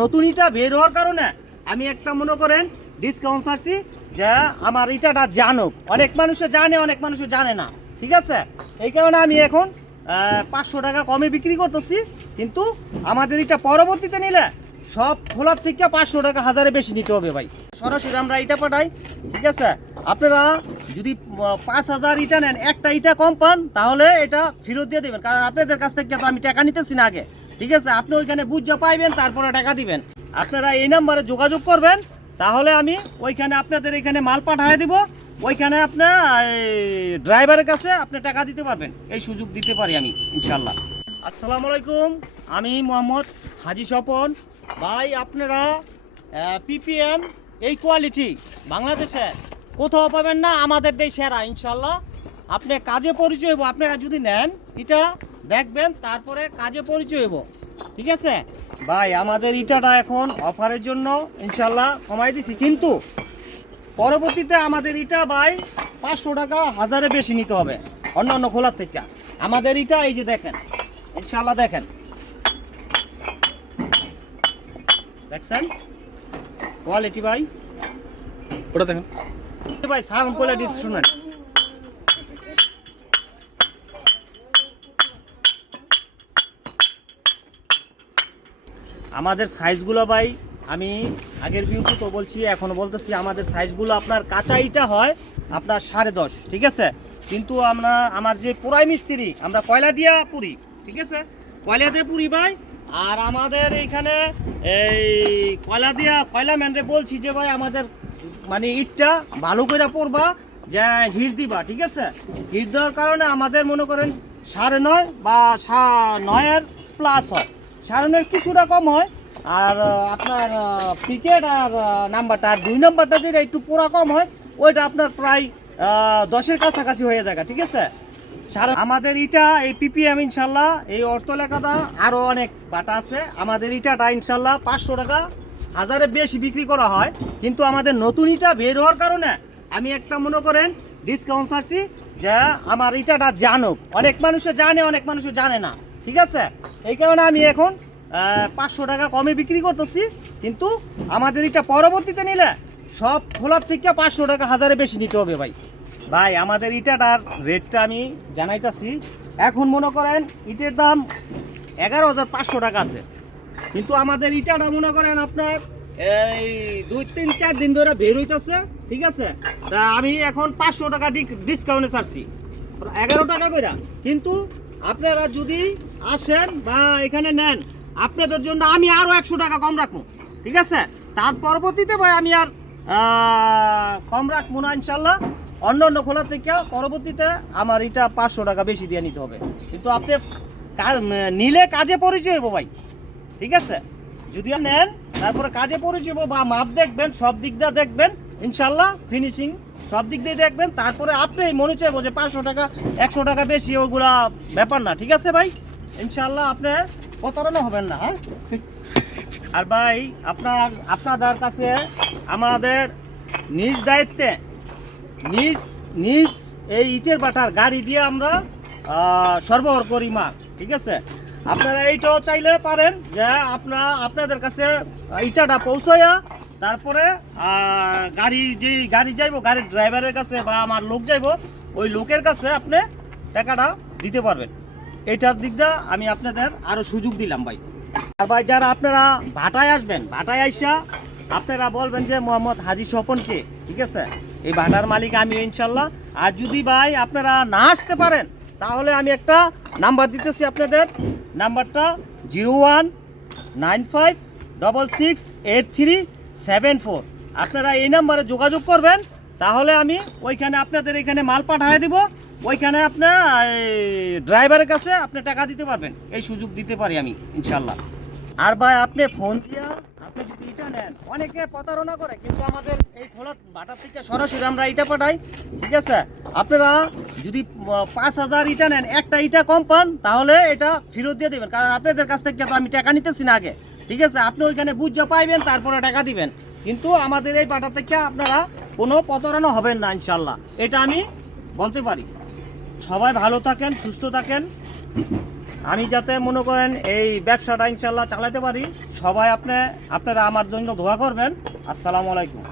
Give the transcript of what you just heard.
নতুন ইটা বের হওয়ার কারণে আমি একটা মনে করেন ডিসকাউন্ট ছাড়ছি যে আমার ইটাটা জানুক। অনেক মানুষে জানে, অনেক মানুষে জানে না। ঠিক আছে? এই কারণে আমি এখন পাঁচশো টাকা কমে বিক্রি করতেছি। কিন্তু আমাদের এটা পরবর্তীতে নিলে সব খোলার থেকে পাঁচশো টাকা হাজারে বেশি নিতে হবে ভাই। সরাসরি আমরা ইটা পাঠাই, ঠিক আছে? আপনারা যদি পাঁচ হাজার ইটা নেন, একটা ইটা কম পান, তাহলে এটা ফেরত দিয়ে দেবেন। কারণ আপনাদের কাছ থেকে তো আমি টাকা নিতেছি না আগে। ঠিক আছে? আপনি ওইখানে বুঝে পাইবেন, তারপরে টাকা দিবেন। আপনারা এই নাম্বারে যোগাযোগ করবেন, তাহলে আমি ওইখানে আপনাদের এখানে মাল পাঠিয়ে দিব। ওইখানে আপনার ড্রাইভারের কাছে আপনি টাকা দিতে পারবেন। এই সুযোগ দিতে পারি আমি ইনশাল্লাহ আসসালামু আলাইকুম, আমি মোহাম্মদ হাজি স্বপন। ভাই, আপনারা পিপিএম এই কোয়ালিটি বাংলাদেশে কোথাও পাবেন না, আমাদের দেশ সেরা ইনশাল্লাহ আপনি কাজে পরিচয় আপনারা যদি নেন, এটা দেখবেন তারপরে কাজে পরিচয় হইব। ঠিক আছে? ভাই আমাদের ইটাটা এখন অফারের জন্য ইনশাল্লাহ কমাই দিছি। কিন্তু পরবর্তীতে আমাদের ইটা ভাই পাঁচশো টাকা হাজারে বেশি নিতে হবে অন্য অন্য খোলার থেকে। আমাদের ইটা এই যে দেখেন ইনশাল্লাহ দেখেন। দেখছেন? কোয়ালিটি ভাই? ওটা দেখেন। ভাই সাউন্ড কোয়ালিটি শুনেন। আমাদের সাইজগুলো ভাই, আমি আগের ভিউতে তো বলছি, এখনও বলতেছি, আমাদের সাইজগুলো আপনার কাঁচা ইটা হয় আপনার সাড়ে দশ, ঠিক আছে? কিন্তু আমরা, আমার যে পোড়াই মিস্ত্রি, আমরা কয়লা দিয়া পুরি, ঠিক আছে? কয়লা দিয়ে পুরি ভাই, আর আমাদের এইখানে এই কয়লা দিয়া, কয়লা ম্যানরে বলছি যে ভাই, আমাদের মানে ইটটা ভালো করে পড়বা, যে হিট দিবা, ঠিক আছে? হিট দেওয়ার কারণে আমাদের মনে করেন সাড়ে নয় বা সা- নয়ের প্লাস হয়। সাড়ে নয়ের কিছুটা কম হয়। আর আপনার পিকেট আর নাম্বারটা আর দুই নাম্বারটা যেটা একটু পোড়া কম হয়, ওইটা আপনার প্রায় দশের কাছাকাছি হয়ে যায় ঠিক আছে? সারা আমাদের ইটা, এই পিপিএম ইনশাল্লাহ, এই অর্থলেখাটা আরও অনেক বাটা আছে। আমাদের ইটাটা ইনশাল্লাহ পাঁচশো টাকা হাজারে বেশি বিক্রি করা হয়। কিন্তু আমাদের নতুন ইটা বের হওয়ার কারণে আমি একটা মনে করেন ডিসকাউন্ট ছাড়ছি যে আমার ইটাটা জানুক। অনেক মানুষে জানে, অনেক মানুষে জানে না। ঠিক আছে? এই কারণে আমি এখন পাঁচশো টাকা কমে বিক্রি করতেছি, কিন্তু আমাদের এটা পরবর্তীতে নিলে সব খোলার থেকে পাঁচশো টাকা হাজারে বেশি নিতে হবে ভাই। ভাই, আমাদের ইটাটার রেটটা আমি জানাইতাছি। এখন মনে করেন, ইটের দাম এগারো হাজার পাঁচশো টাকা আছে। কিন্তু আমাদের ইটাটা মনে করেন আপনার, এই দুই, তিন, চার দিন ধরে বের হইতেছে, ঠিক আছে? তা আমি এখন পাঁচশো টাকা ডিসকাউন্টে ছাড়ছি। এগারো টাকা করে কিন্তু আপনারা যদি আসেন বা এখানে নেন। আপনাদের জন্য আমি আরও একশো টাকা কম রাখব। ঠিক আছে? তার পরবর্তীতে ভাই আমি আর কম রাখব না ইনশাল্লাহ। অন্য অন্য খোলা থেকে পরবর্তীতে আমার এটা পাঁচশো টাকা বেশি দিয়ে নিতে হবে। কিন্তু আপনি নিলে কাজে পরিচয় হব ভাই। ঠিক আছে? যদি নেন, তারপরে কাজে পরিচয় হব বা মাপ দেখবেন, সব দিক দিয়ে দেখবেন, ইনশাল্লাহ ফিনিশিং সব দিক দিয়ে দেখবেন। তারপরে আপনি মনে চাইব যে পাঁচশো টাকা, একশো টাকা বেশি, ওগুলা ব্যাপার না। ঠিক আছে ভাই? ইনশাল্লাহ আপনি প্রতারণা হবেন না হ্যাঁ? আর ভাই, আপনার, আপনাদের কাছে আমাদের নিজ দায়িত্বে, নিজ নিজ এই ইটের বাটার গাড়ি দিয়ে আমরা সরবরাহ করি মাল ঠিক আছে? আপনারা এইটাও চাইলে পারেন যে আপনা, আপনাদের কাছে ইটাটা পৌঁছাইয়া তারপরে গাড়ি যে গাড়ি যাইব, গাড়ির ড্রাইভারের কাছে বা আমার লোক যাইবো, ওই লোকের কাছে আপনি টাকাটা দিতে পারবেন। এইটার দিক দিয়ে আমি আপনাদের আরও সুযোগ দিলাম ভাই। আর ভাই, যারা আপনারা ভাটায় আসবেন, ভাটায় আইসা আপনারা বলবেন যে মোহাম্মদ হাজি স্বপনকে ঠিক আছে? এই ভাটার মালিক আমি ইনশাল্লাহ। আর যদি ভাই আপনারা না আসতে পারেন, তাহলে আমি একটা নাম্বার দিতেছি আপনাদের। নাম্বারটা zero one nine five double six eight three seven four. আপনারা এই নাম্বারে যোগাযোগ করবেন, তাহলে আমি ওইখানে আপনাদের এখানে মাল পাঠিয়ে দিব। ওইখানে আপনার ড্রাইভারের কাছে আপনি টাকা দিতে পারবেন। এই সুযোগ দিতে পারি আমি ইনশাল্লাহ আর ভাই, আপনি ফোন দিয়া আপনি যদি এটা নেন, অনেকে প্রতারণা করে, কিন্তু আমাদের এই খোলা বাটার থেকে সরাসরি আমরা ইটা পাঠাই, ঠিক আছে? আপনারা যদি পাঁচ হাজার ইটা নেন, একটা ইটা কম পান, তাহলে এটা ফেরত দিয়ে দেবেন। কারণ আপনাদের কাছ থেকে তো আমি টাকা নিতেছি না আগে, ঠিক আছে? আপনি ওইখানে বুঝে পাইবেন, তারপরে টাকা দিবেন। কিন্তু আমাদের এই বাটা থেকে আপনারা কোনো প্রতারণা হবেন না ইনশাল্লাহ এটা আমি বলতে পারি। সবাই ভালো থাকেন, সুস্থ থাকেন। আমি যাতে মনে করেন এই ব্যবসাটা ইনশাল্লাহ চালাতে পারি, সবাই আপনি, আপনারা আমার জন্য দোয়া করবেন। আসসালামু আলাইকুম।